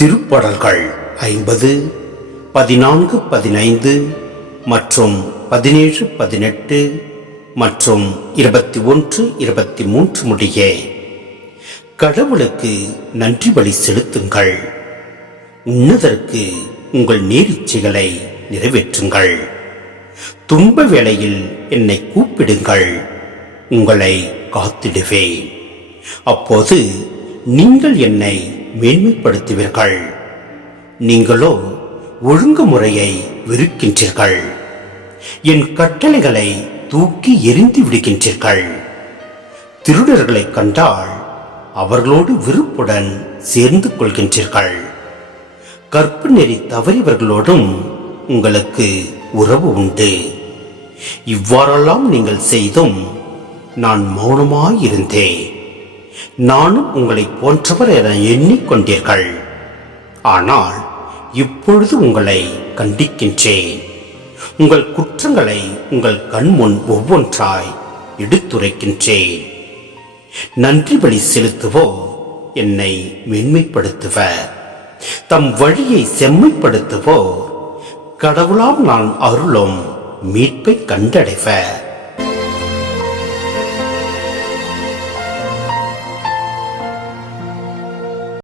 திருப்பாடல்கள் 50, 14, 15 மற்றும் 17, 18 மற்றும் 21, 23 முடிய கடவுளுக்கு நன்றி பலி செலுத்துங்கள். உன்னதற்கு உங்கள் நேர்ச்சைகளை நிறைவேற்றுங்கள். துன்ப வேளையில் என்னை கூப்பிடுங்கள், உங்களை காத்திடுவேன். அப்போது நீங்கள் என்னை மேன்மைப்படுத்துவீர்கள். நீங்களோ ஒழுங்குமுறையை வெறுக்கின்றீர்கள். என் கட்டளைகளை தூக்கி எறிந்து விடுகின்றீர்கள். திருடர்களை கண்டால் அவர்களோடு விருப்புடன் சேர்ந்து கொள்கின்றீர்கள். கற்பு நெறி தவறியவர்களோடும் உங்களுக்கு உறவு உண்டு. இவ்வாறெல்லாம் நீங்கள் செய்தும் நான் மௌனமாயிருந்தேன். நானும் உங்களை போன்றவர் என எண்ணிக்கொண்டீர்கள். ஆனால் இப்பொழுது உங்களை கண்டிக்கின்றேன். உங்கள் குற்றங்களை உங்கள் கண்முன் ஒவ்வொன்றாய் எடுத்துரைக்கின்றேன். நன்றி பலி செலுத்துவோர் என்னை மேன்மைப்படுத்துவர். தம் வழியை செம்மைப்படுத்துவோர் கடவுளாம் நான் அருளும் மீட்பை கண்டடைவர்.